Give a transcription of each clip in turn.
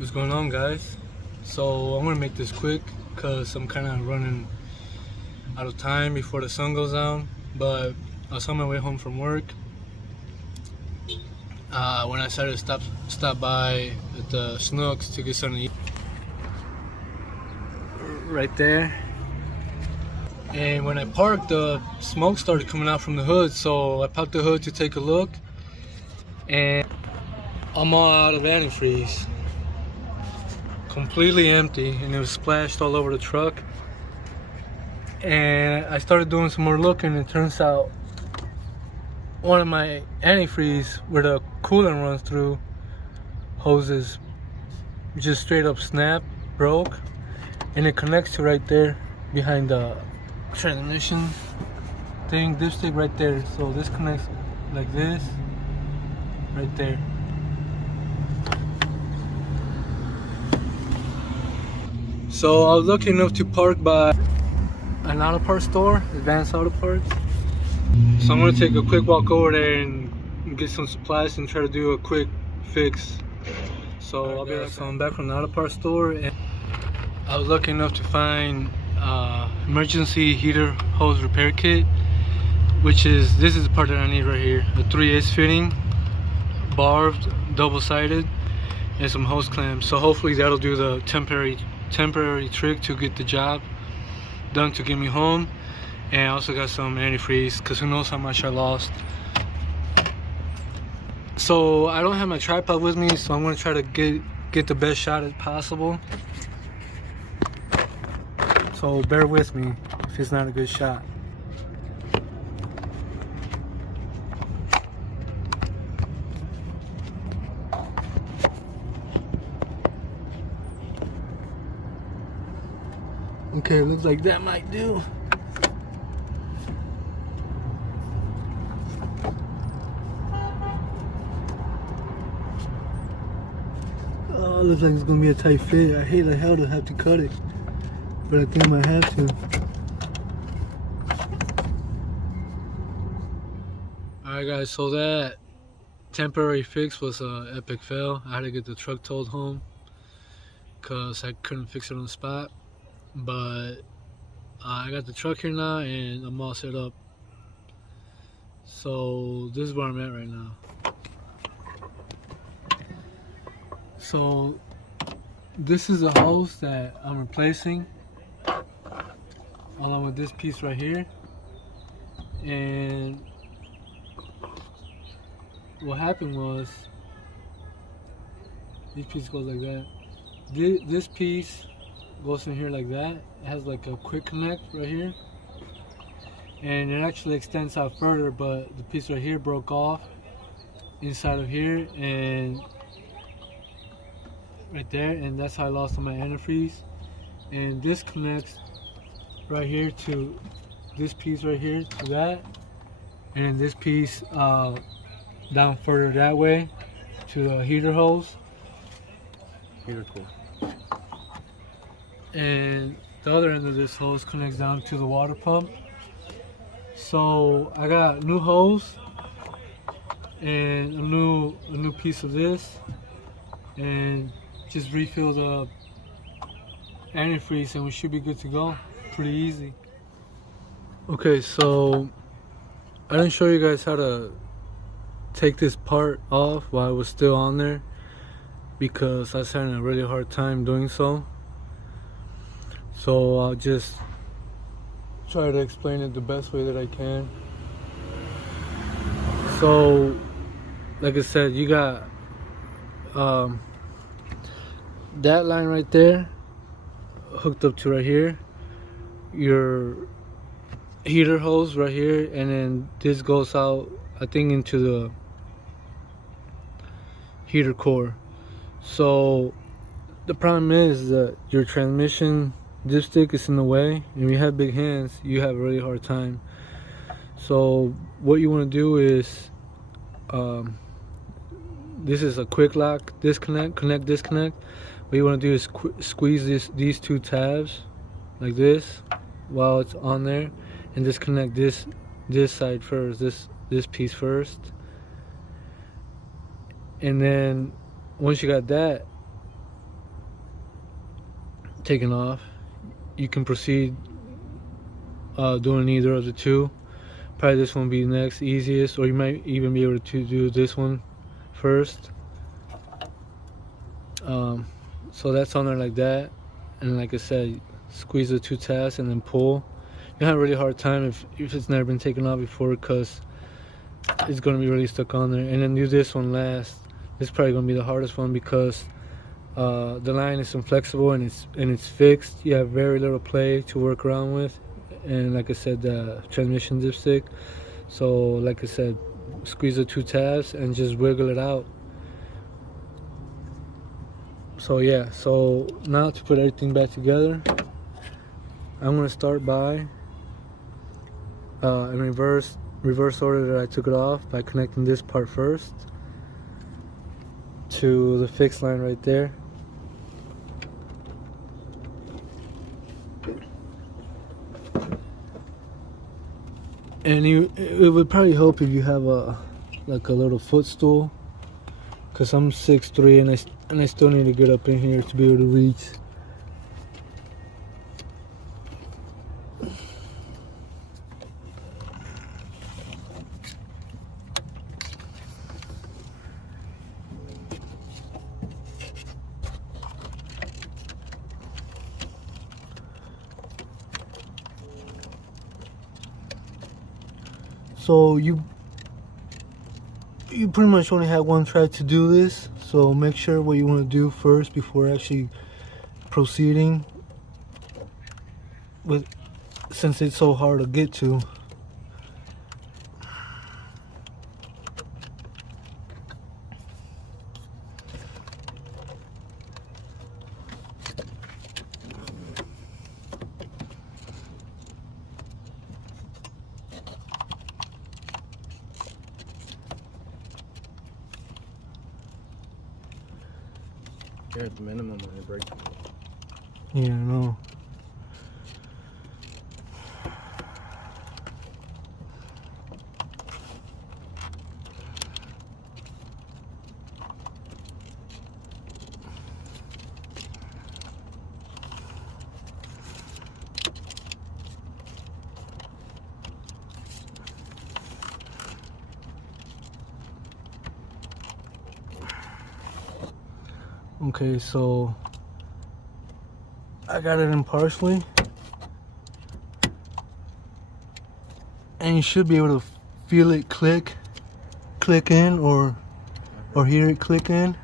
What's going on, guys? So I'm gonna make this quick because I'm kind of running out of time before the sun goes down. But I was on my way home from work when I decided to stop by at the Snooks to get something to eat. Right there. And when I parked, the smoke started coming out from the hood, so I popped the hood to take a look, and I'm all out of antifreeze. Completely empty, and it was splashed all over the truck. And I started doing some more looking, and it turns out one of my antifreeze where the coolant runs through hoses just straight up snapped, broke, and it connects to right there behind the transmission thing, dipstick right there. So this connects like this right there. So I was lucky enough to park by an auto parts store, Advanced Auto Parts. So I'm gonna take a quick walk over there and get some supplies and try to do a quick fix. So I'll be right back. So I'm back from the auto parts store, and I was lucky enough to find emergency heater hose repair kit, this is the part that I need right here. A 3/8 fitting, barbed, double-sided, and some hose clamps. So hopefully that'll do the temporary trick to get the job done to get me home. And I also got some antifreeze because who knows how much I lost. So I don't have my tripod with me, so I'm gonna try to get the best shot as possible. So bear with me if it's not a good shot. Okay, looks like that might do. Oh, looks like it's gonna be a tight fit. I hate like hell to have to cut it, but I think I might have to. Alright guys, so that temporary fix was an epic fail. I had to get the truck towed home because I couldn't fix it on the spot. But I got the truck here now and I'm all set up. So this is where I'm at right now. So this is a hose that I'm replacing along with this piece right here. And what happened was this piece goes like that. This piece goes in here like that. It has like a quick connect right here, and it actually extends out further, but the piece right here broke off inside of here and right there, and that's how I lost all my antifreeze. And this connects right here to this piece right here to that, and this piece down further that way to the heater hose. Heater core. And the other end of this hose connects down to the water pump. So I got new hose and a new piece of this, and just refill the antifreeze and we should be good to go. Pretty easy. Okay, so I didn't show you guys how to take this part off while it was still on there because I was having a really hard time doing so. So I'll just try to explain it the best way that I can. So, like I said, you got that line right there hooked up to right here, your heater hose right here, and then this goes out, I think, into the heater core. So the problem is that your transmission dipstick is in the way, and if you have big hands, you have a really hard time. So what you want to do is, this is a quick lock disconnect, disconnect. What you want to do is squeeze these two tabs like this while it's on there, and disconnect this side first, this piece first, and then once you got that, taken off. You can proceed doing either of the two. Probably this one will be next easiest, or you might even be able to do this one first. So that's on there like that, and like I said, squeeze the two tabs and then pull. You have a really hard time if it's never been taken off before, because it's going to be really stuck on there. And then do this one last. This is probably going to be the hardest one, because the line is inflexible and it's fixed. You have very little play to work around with, and like I said, the transmission dipstick. So like I said, squeeze the two tabs and just wiggle it out. So yeah, so now to put everything back together, I'm going to start by in reverse order that I took it off, by connecting this part first to the fixed line right there. And it would probably help if you have a little footstool, because I'm 6'3" and I still need to get up in here to be able to reach. So you pretty much only have one try to do this, so make sure what you want to do first before actually proceeding with, since it's so hard to get to. You're at the minimum on your brake. Yeah, I know. Okay, so I got it in partially, and you should be able to feel it click in, or hear it click in,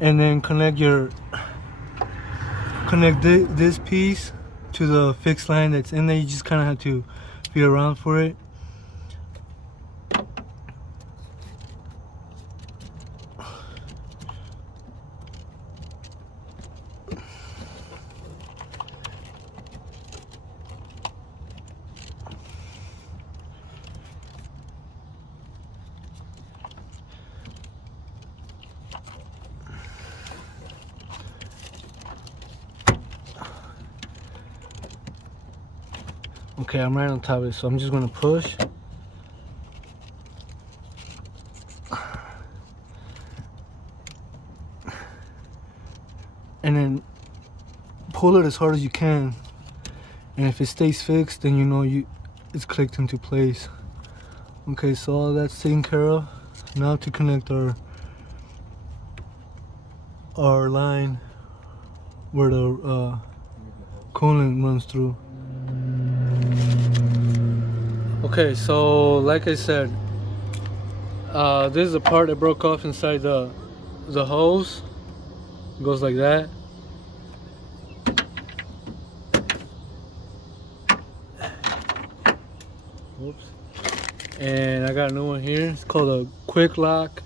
and then connect this piece to the fixed line that's in there. You just kind of have to feel around for it. Okay, I'm right on top of it, so I'm just gonna push. And then pull it as hard as you can. And if it stays fixed, then you know it's clicked into place. Okay, so all that's taken care of. Now to connect our line where the coolant runs through. Okay, so like I said, this is the part that broke off inside the hose. It goes like that. Whoops. And I got a new one here. It's called a quick lock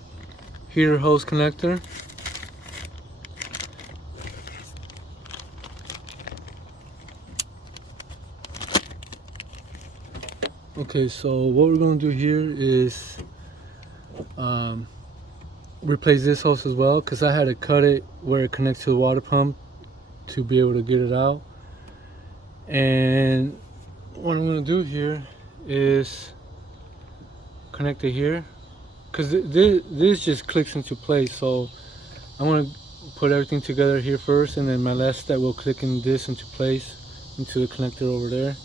heater hose connector. Okay, so what we're going to do here is replace this hose as well, because I had to cut it where it connects to the water pump to be able to get it out. And what I'm going to do here is connect it here, because this just clicks into place. So I'm going to put everything together here first, and then my last step will click in this into place into the connector over there.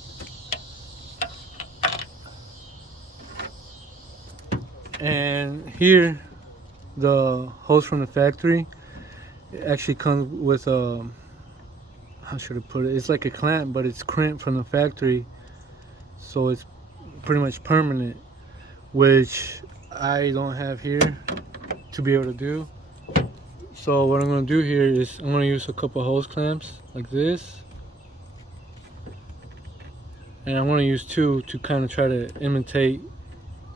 And here, the hose from the factory, it actually comes with a, how should I put it? It's like a clamp, but it's crimped from the factory, so it's pretty much permanent, which I don't have here to be able to do. So what I'm going to do here is I'm going to use a couple hose clamps like this, and I'm going to use two to kind of try to imitate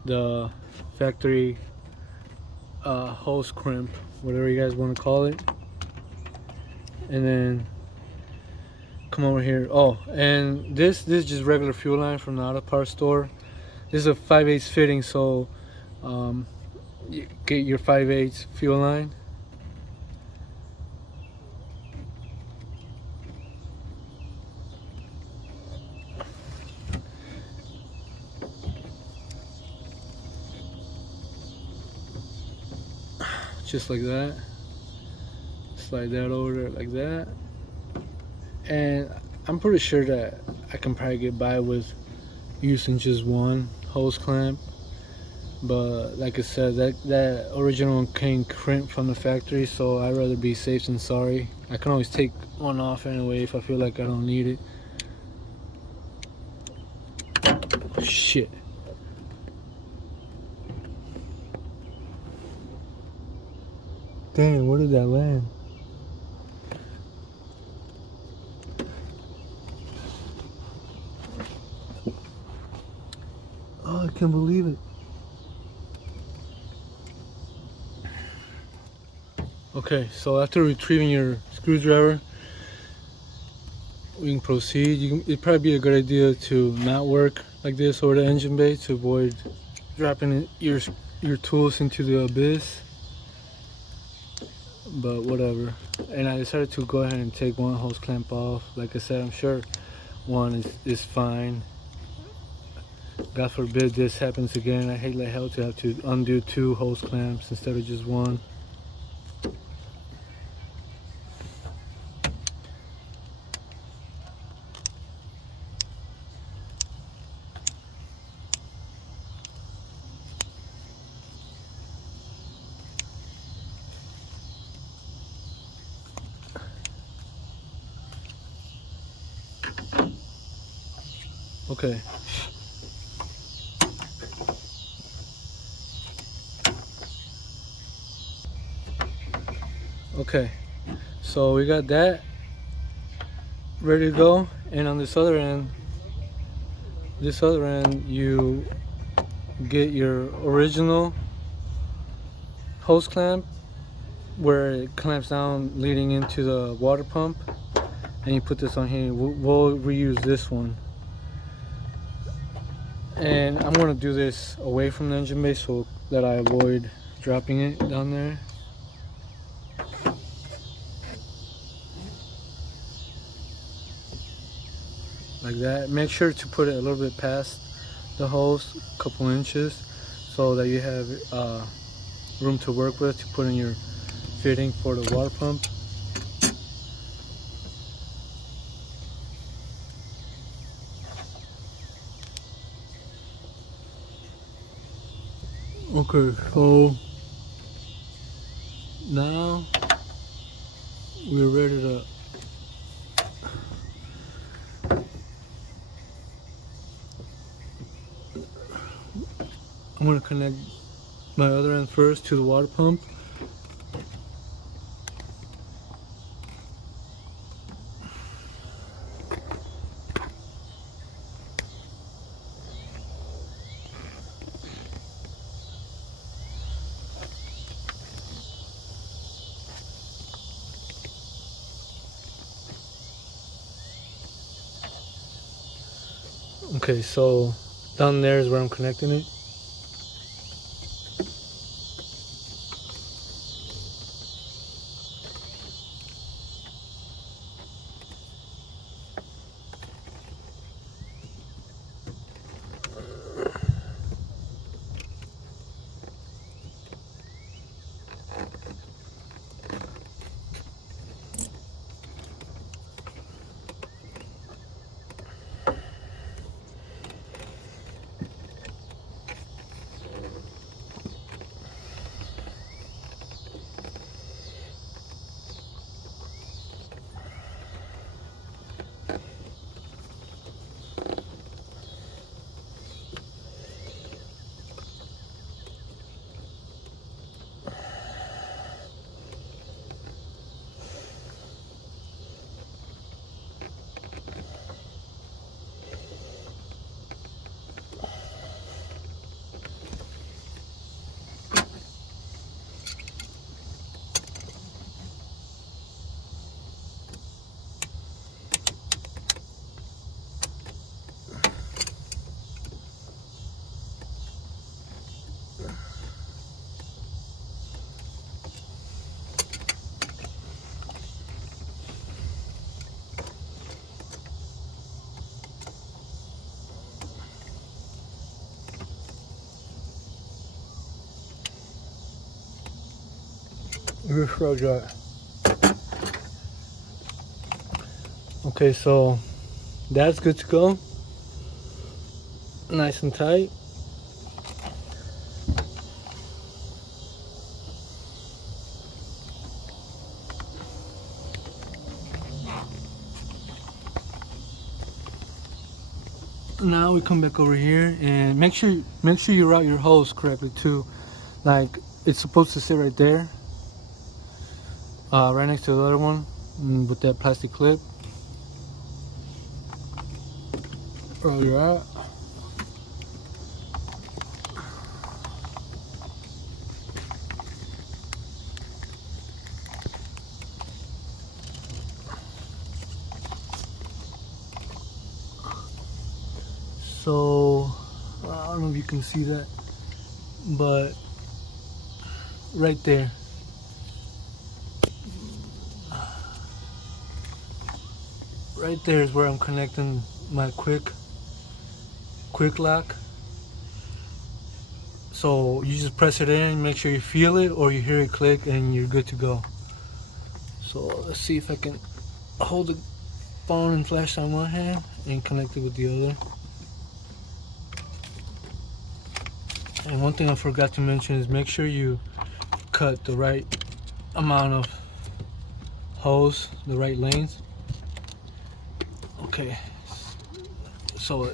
the factory hose crimp, whatever you guys want to call it. And then come over here. Oh, and this is just regular fuel line from the auto parts store. This is a 5/8 fitting, so you get your 5/8 fuel line. Just like that. Slide that over there like that. And I'm pretty sure that I can probably get by with using just one hose clamp, but like I said, that original one came crimped from the factory, so I'd rather be safe than sorry. I can always take one off anyway if I feel like I don't need it. Oh, shit. Damn, where did that land? Oh, I can't believe it. Okay, so after retrieving your screwdriver, we can proceed. It'd probably be a good idea to not work like this over the engine bay to avoid dropping your tools into the abyss. But whatever. And I decided to go ahead and take one hose clamp off. Like I said, I'm sure one is fine. God forbid this happens again. I hate like hell to have to undo two hose clamps instead of just one. Okay. Okay, so we got that ready to go, and on this other end you get your original hose clamp where it clamps down leading into the water pump, and you put this on here. We'll reuse this one, and I'm going to do this away from the engine bay so that I avoid dropping it down there. Like that. Make sure to put it a little bit past the hose, a couple inches, so that you have room to work with to put in your fitting for the water pump. Okay, so now we're ready to I'm going to connect my other end first to the water pump. Okay, so down there is where I'm connecting it. your screw dry. Okay, so that's good to go. Nice and tight. Now we come back over here and make sure you route your hose correctly too. Like it's supposed to sit right there, right next to the other one, with that plastic clip. Roll your out. So I don't know if you can see that, but right there, is where I'm connecting my quick lock. So you just press it in, make sure you feel it or you hear it click, and you're good to go. So let's see if I can hold the phone and flashlight in one hand and connect it with the other. And one thing I forgot to mention is make sure you cut the right amount of hose, the right lanes. Okay, so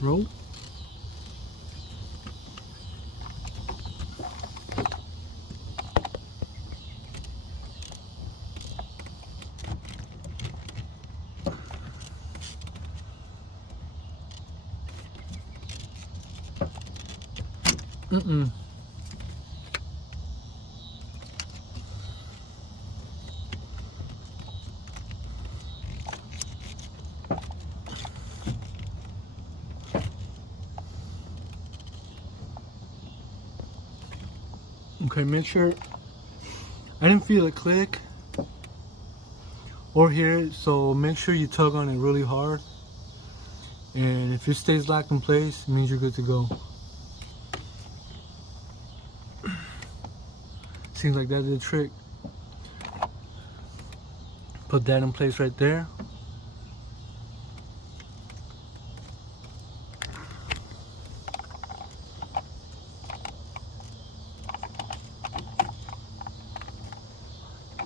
roll. Okay, make sure, I didn't feel it click or hear it, so make sure you tug on it really hard, and if it stays locked in place, it means you're good to go. Seems like that did the trick. Put that in place right there.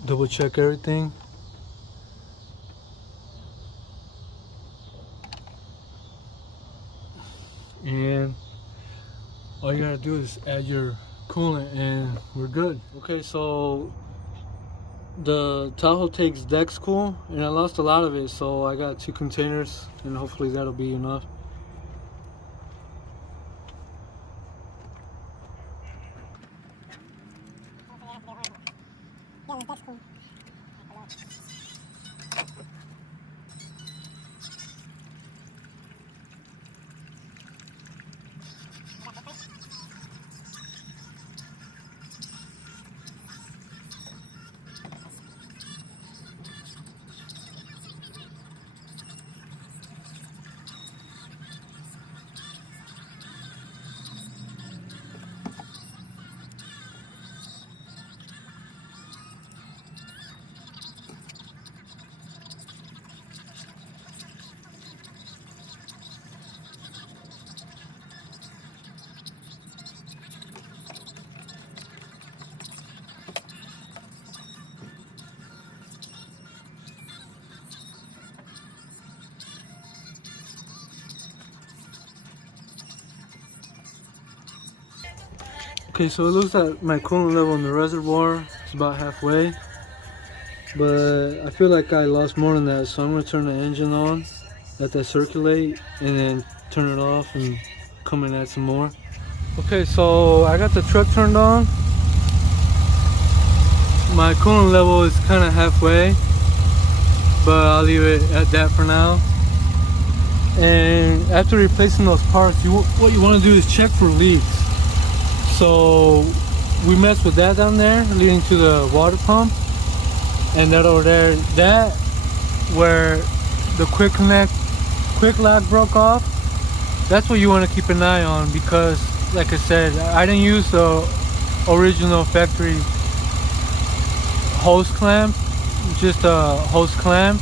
Double check everything. And all you gotta do is add your coolant and we're good. Okay, so the Tahoe takes Dex Cool and I lost a lot of it, so I got 2 containers and hopefully that'll be enough. Okay, so it looks like my coolant level in the reservoir is about halfway, but I feel like I lost more than that, so I'm going to turn the engine on, let that circulate, and then turn it off and come and add some more. Okay, so I got the truck turned on. My coolant level is kind of halfway, but I'll leave it at that for now. And after replacing those parts, what you want to do is check for leaks. So we messed with that down there leading to the water pump, and that over there, that where the quick lock broke off. That's what you want to keep an eye on, because like I said, I didn't use the original factory hose clamp, just a hose clamp,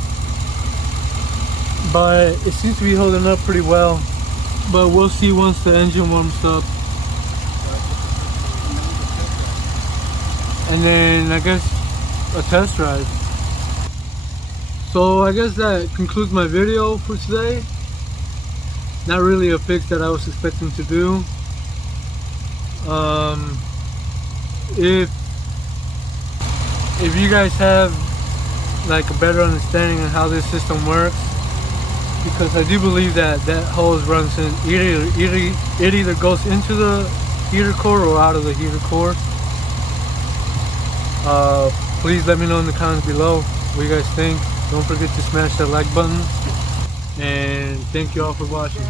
but it seems to be holding up pretty well. But we'll see once the engine warms up. And then I guess a test drive. So I guess that concludes my video for today. Not really a fix that I was expecting to do. If you guys have like a better understanding of how this system works, because I do believe that that hose runs in, it either goes into the heater core or out of the heater core. Please let me know in the comments below what you guys think. Don't forget to smash that like button, and thank you all for watching.